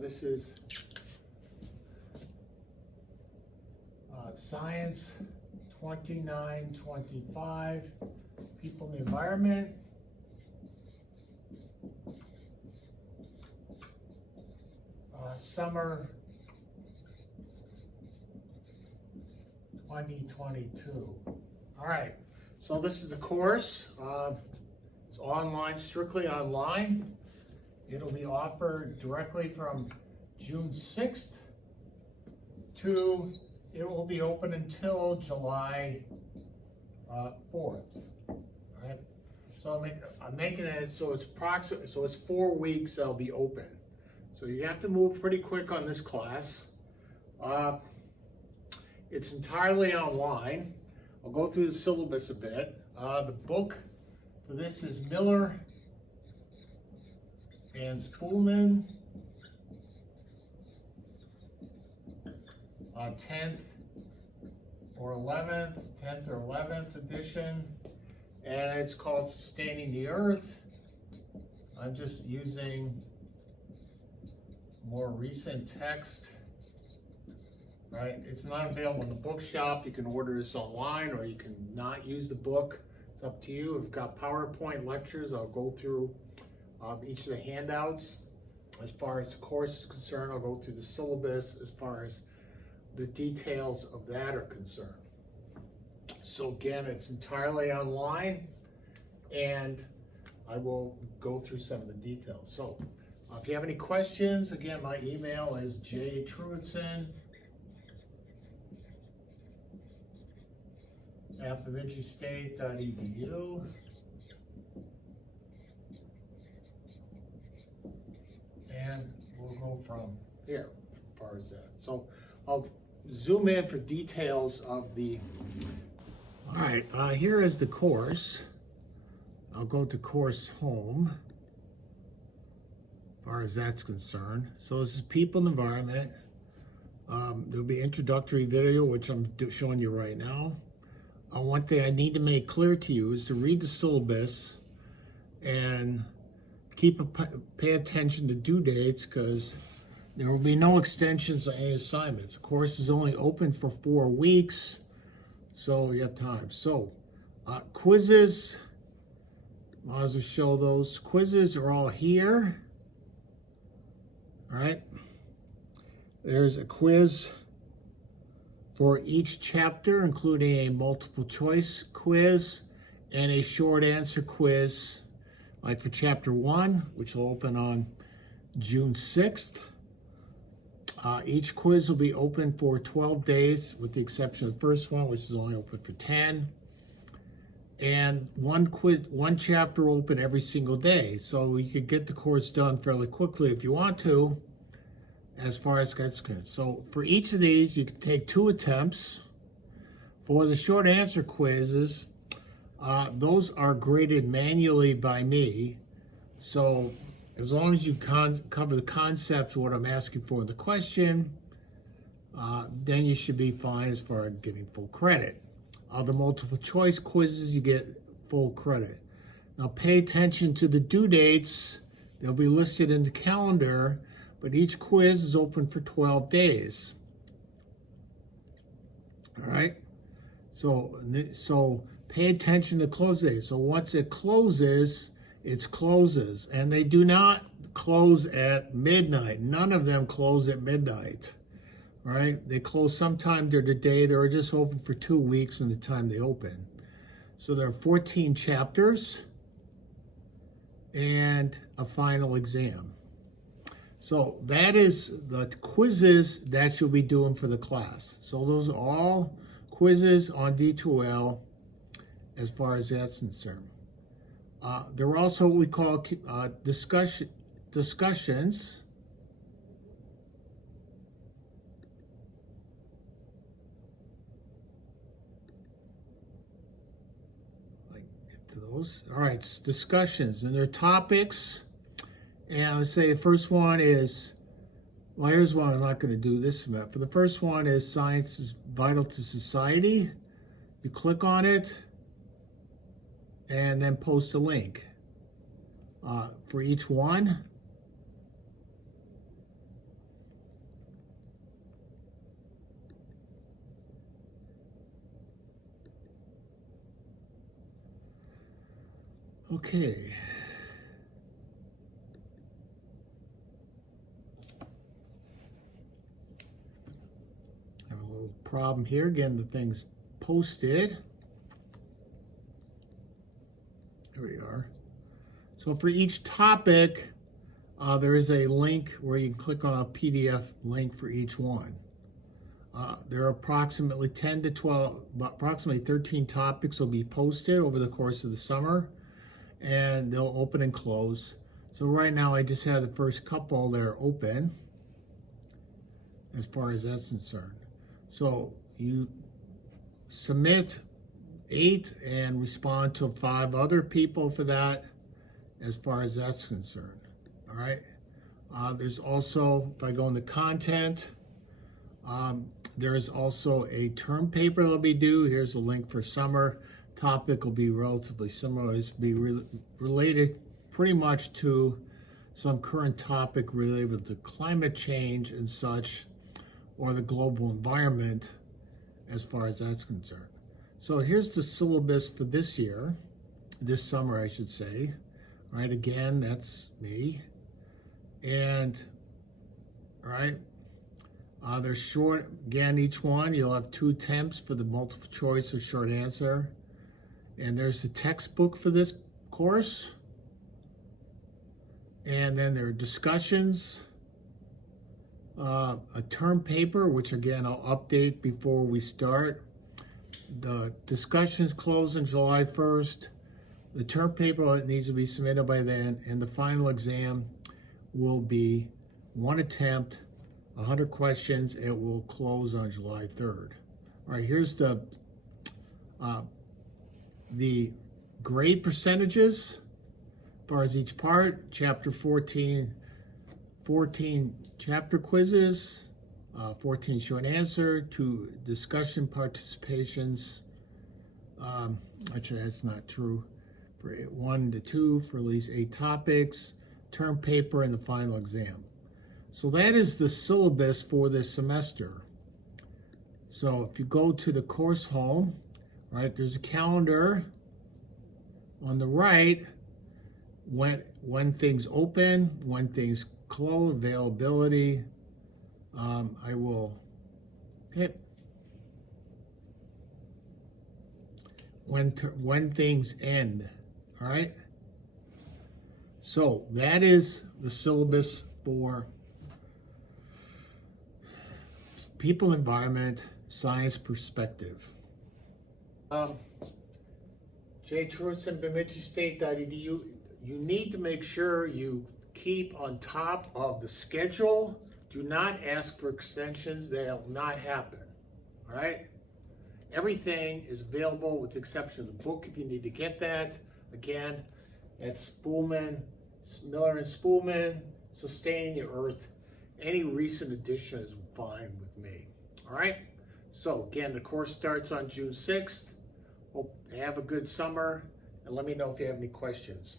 This is Science 2925, People in the Environment. Summer 2022. All right, so this is the course. It's online, strictly online. It'll be offered directly from June 6th to, it will be open until July 4th. All right, so I'm making it so it's approximate, so it's 4 weeks that'll be open. So you have to move pretty quick on this class. It's entirely online. I'll go through the syllabus a bit. The book for this is Miller and Spoolman, 10th or 11th edition, and it's called Sustaining the Earth. I'm just using more recent text, right? It's not available in the bookshop. You can order this online, or you can not use the book. It's up to you. We've got PowerPoint lectures. I'll go through each of the handouts. As far as the course is concerned, I'll go through the syllabus as far as the details of that are concerned. So again, it's entirely online, and I will go through some of the details. So if you have any questions, again, my email is jtruitzen@davincistate.edu. And we'll go from here as far as that. So I'll zoom in for details of the, all right, here is the course. I'll go to course home as far as that's concerned. So this is People and Environment. There'll be introductory video, which I'm showing you right now. One thing I need to make clear to you is to read the syllabus and pay attention to due dates, because there will be no extensions on any assignments. The course is only open for 4 weeks, so you have time. So quizzes, I'll also show those. Quizzes are all here. All right, there's a quiz for each chapter, including a multiple choice quiz and a short answer quiz, like for chapter 1, which will open on June 6th. Each quiz will be open for 12 days, with the exception of the first one, which is only open for 10. And one chapter will open every single day. So you could get the course done fairly quickly if you want to, as far as that's concerned. So for each of these, you can take 2 attempts. For the short answer quizzes, those are graded manually by me. So as long as you cover the concepts of what I'm asking for in the question, then you should be fine as far as getting full credit. The multiple choice quizzes, you get full credit. Now pay attention to the due dates. They'll be listed in the calendar, but each quiz is open for 12 days. All right, so pay attention to close dates. So once it closes, it closes, and they do not close at midnight. None of them close at midnight. All right, they close sometime during the day. They're just open for 2 weeks from the time they open. So there are 14 chapters and a final exam. So that is the quizzes that you'll be doing for the class. So those are all quizzes on D2L as far as that's concerned. There are also what we call discussions. Those. All right, it's discussions, and they're topics. And let's say the first one is, well, here's one I'm not going to do this about. For the first one is science is vital to society. You click on it and then post a link for each one. Okay. Have a little problem here. Again, the thing's posted. Here we are. So for each topic, there is a link where you can click on a PDF link for each one. There are approximately 10 to 12, approximately 13 topics will be posted over the course of the summer, and they'll open and close. So right now I just have the first couple that are open as far as that's concerned. So you submit 8 and respond to 5 other people for that as far as that's concerned. All right. There's also, if I go into content, there is also a term paper that'll be due. Here's a link for summer. Topic will be relatively similar. It's be related pretty much to some current topic related to climate change and such, or the global environment as far as that's concerned. So here's the syllabus for this year, this summer I should say. All right, again, that's me. And, all right, they're short. Again, each one, you'll have 2 attempts for the multiple choice or short answer. And there's the textbook for this course. And then there are discussions, a term paper, which again, I'll update before we start. The discussions close on July 1st. The term paper needs to be submitted by then, and the final exam will be 1 attempt, 100 questions. It will close on July 3rd. All right, here's the grade percentages as far as each part. Chapter 14 chapter quizzes, 14 short answer, 2 discussion participations. Actually, that's not true. For 1 to 2 for at least 8 topics, term paper, and the final exam. So that is the syllabus for this semester. So if you go to the course home, right, there's a calendar on the right, when things open, when things close, availability. I will hit when things end. All right. So that is the syllabus for people, environment, science perspective. J. Truson, Bemidji State.edu. You need to make sure you keep on top of the schedule. Do not ask for extensions. They'll not happen. All right? Everything is available with the exception of the book if you need to get that. Again, it's Spoolman, Miller and Spoolman, Sustaining the Earth. Any recent addition is fine with me. All right? So, again, the course starts on June 6th. Hope you have a good summer, and let me know if you have any questions.